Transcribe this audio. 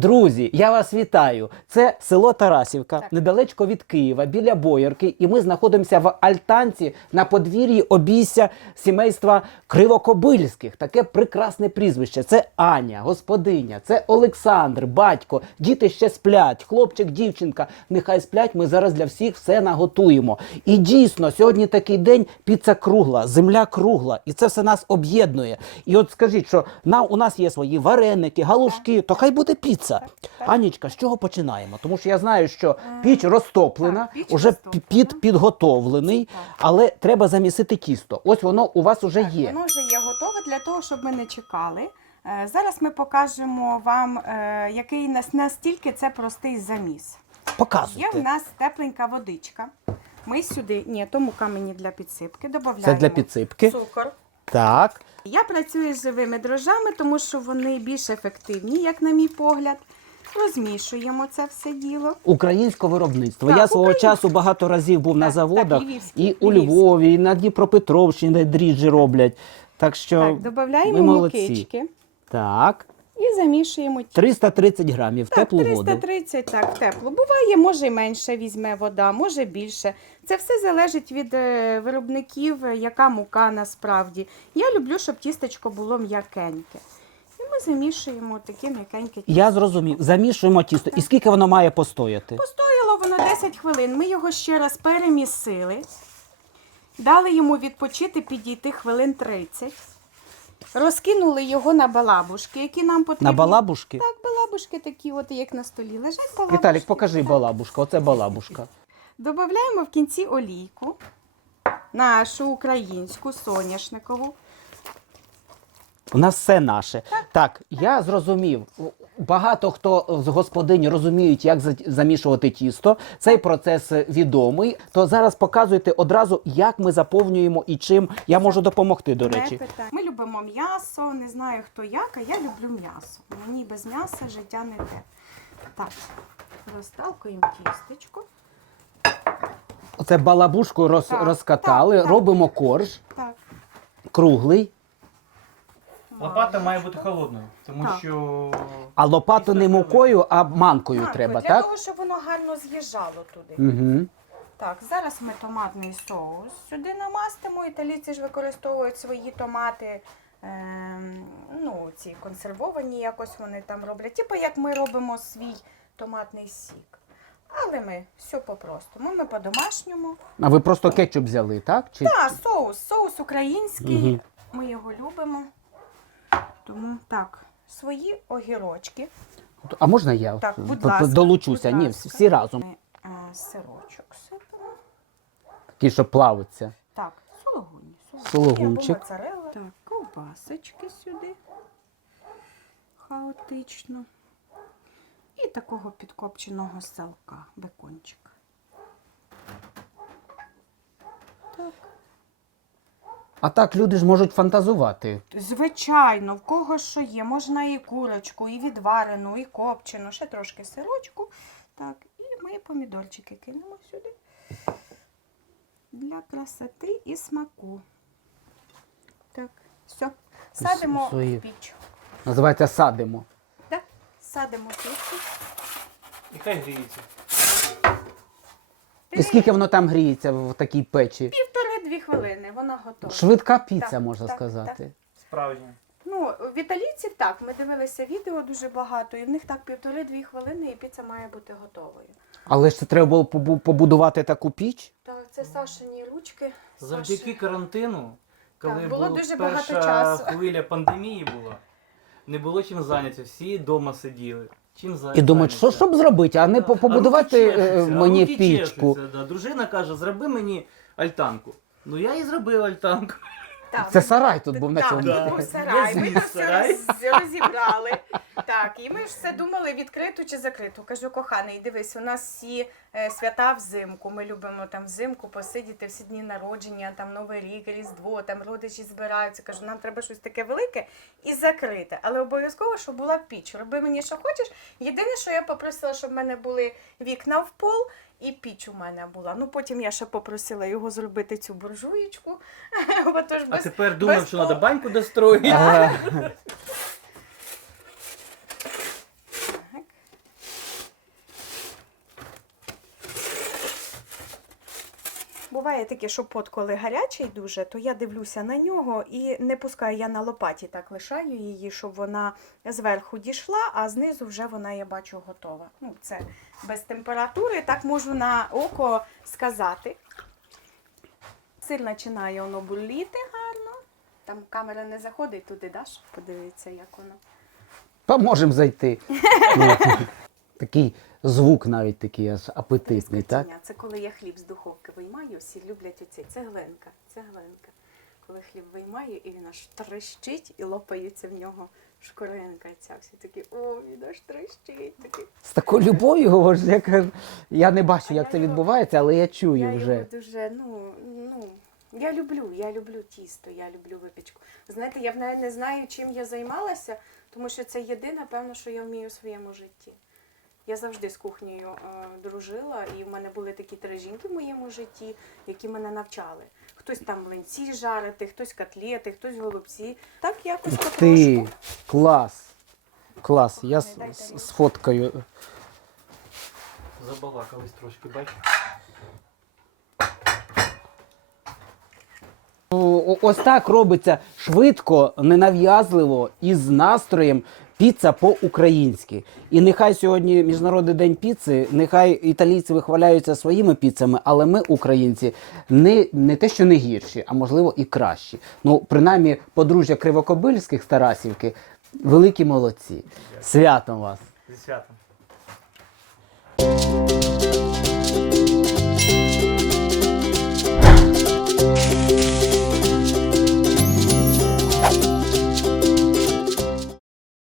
Друзі, я вас вітаю. Це село Тарасівка, Так. недалечко від Києва, біля Боярки. І ми знаходимося в Альтанці на подвір'ї обійся сімейства Кривокобильських. Таке прекрасне прізвище. Це Аня, господиня, це Олександр, батько. Діти ще сплять. Хлопчик, дівчинка. Нехай сплять. Ми зараз для всіх все наготуємо. І дійсно, сьогодні такий день піца кругла, земля кругла, і це все нас об'єднує. І от скажіть, що на у нас є свої вареники, галушки, то хай буде піца. Анічка, з чого починаємо? Тому що я знаю, що піч розтоплена, так, піч уже розтоплена. під підготовлений, але треба замісити тісто. Ось воно у вас уже є. Воно вже є готове для того, щоб ми не чекали. Е, Зараз ми покажемо вам, е, який нас настільки це простий заміс. Є в Показуйте. нас тепленька водичка. Ми сюди, ні, то мука мені для підсипки, додаємо Це для підсипки. цукор. Так. Я працюю з живими дрожжами, тому що вони більш ефективні, як на мій погляд. Розмішуємо це все діло. Українське виробництво. Так, я свого часу багато разів був на заводах так, львівські, і у. Львові, і на Дніпропетровщині, дріжджі роблять. Так що Так, додаємо молодці. мукички Так. І замішуємо 330 грамів Так, теплу воду. 330, так, тепло. Буває, може і менше візьме вода, може більше. Це все залежить від е, виробників, е, яка мука насправді. Я люблю, щоб тістечко було м'якеньке. І ми замішуємо таке м'якеньке тісто. Я зрозумів. Замішуємо тісто. І скільки воно має постояти? Постояло воно 10 хвилин. Ми його ще раз перемісили. Дали йому відпочити, підійти хвилин 30. Розкинули його на балабушки, які нам потрібні. На балабушки? Так, балабушки такі, от як на столі лежать балабушки. Віталік, покажи балабушка. Оце балабушка. Додаємо в кінці олійку, нашу українську соняшникову. У нас все наше. Так, я зрозумів. Багато хто з господині розуміють, як замішувати тісто. Цей процес відомий. То зараз показуйте одразу, як ми заповнюємо і чим я можу допомогти, до речі. Ми любимо м'ясо, не знаю хто як, а я люблю м'ясо. Мені без м'яса життя не те. Так, розталкуємо тістечко. Оце балабушку роз, Так, розкатали, так, так. робимо корж Так. круглий, Лопата має бути холодною, тому Так. що а лопату не мукою, а манкою Марко, треба, для так? того, щоб воно гарно з'їжджало туди. Угу. Так, зараз ми томатний соус сюди намастимо. Італійці ж використовують свої томати, ем, ну, ці консервовані, якось вони там роблять. Типу, як ми робимо свій томатний сік. Але ми все по-простому. Ми по-домашньому. А ви просто кетчуп взяли, так? Чи... Так, соус, соус український. Мгм. Ми його любимо. Тому так, свої огірочки. А можна я Так, будь ласка, долучуся? будь Ні, ласка. всі разом. Е, сирочок сипемо. Ті, що плавиться. Так, сулугуні. Сулугунчик. Або моцарелла. Так, ковбасочки сюди. Хаотично. І такого підкопченого селка, бекончик. Так. А так люди ж можуть фантазувати. Звичайно, в кого що є. Можна і курочку, і відварену, і копчену, ще трошки сирочку. Так, і ми помідорчики кинемо сюди. Для красоти і смаку. Так, все. Садимо свої. в піч. Називається садимо. Так, садимо в піч. і хай гріється. І скільки воно там гріється в такій печі? Півтори-дві хвилини, вона готова. Швидка піца, Так, можна так, сказати. Справжнє. Ну, в італійців так, ми дивилися відео дуже багато, і в них так півтори-дві хвилини, і піца має бути готовою. Але ж це треба було побу- побудувати таку піч. Так, це Сашині ручки. Завдяки карантину, коли Так, було була дуже багато часу. хвиля пандемії була, не було чим зайнятися, всі вдома сиділи. Чим за- І думають, що зайнятися? щоб зробити, а не по- побудувати руки е, а мені руки пічку. чешуться, Да. Дружина каже, зроби мені альтанку. Ну я і зробив альтанку. Там. Це сарай тут був на так, цьому. Да. тут був сарай. Ми то все сарай. роз- розібрали. Так, і ми ж все думали відкриту чи закриту. Кажу, коханий, дивись, у нас всі свята взимку. Ми любимо там взимку посидіти всі дні народження, там Новий рік, Різдво, там родичі збираються. Кажу, нам треба щось таке велике і закрите. Але обов'язково, щоб була піч. Роби мені, що хочеш. Єдине, що я попросила, щоб в мене були вікна в пол. І піч у мене була. Ну потім я ще попросила його зробити цю буржуєчку. Бо то ж А тепер думав, без що треба баньку достроїти. Ага. Так. Буває таке, що пот, коли гарячий дуже, то я дивлюся на нього і не пускаю я на лопаті, так лишаю її, щоб вона зверху дійшла, а знизу вже вона, я бачу, готова. Ну, це без температури, так можу на око сказати. Сир починає воно буліти гарно. Там камера не заходить туди, да, щоб подивитися, як воно. Поможемо зайти. Такий звук навіть такий аж апетитний, так? Це коли я хліб з духовки виймаю, всі люблять оці цеглинка, цеглинка. Коли хліб виймаю, і він аж трещить і лопається в нього шкоринка ця. Всі такі, о, він аж трещить. Такий. З такою любов'ю говориш, я кажу, я не бачу, як це відбувається, але я чую Я вже. його дуже, ну, ну, я люблю, я люблю тісто, я люблю випічку. Знаєте, я навіть не знаю, чим я займалася, тому що це єдине, певно, що я вмію у своєму житті. Я завжди з кухнею е, дружила, і в мене були такі три жінки в моєму житті, які мене навчали. Хтось там млинці жарити, хтось котлети, хтось голубці. Так якось Ух потрошку. ти! Клас! Клас. Я з- Дай з- тарілку. сфоткаю. Забалакались трошки, бачиш? О- Ось так робиться швидко, ненав'язливо і з настроєм піца по-українськи. І нехай сьогодні Міжнародний день піци, нехай італійці вихваляються своїми піцами, але ми, українці, не, не те, що не гірші, а можливо і кращі. Ну, принаймні, подружжя Кривокобильських з Тарасівки великі молодці. Святом вас! Зі святом.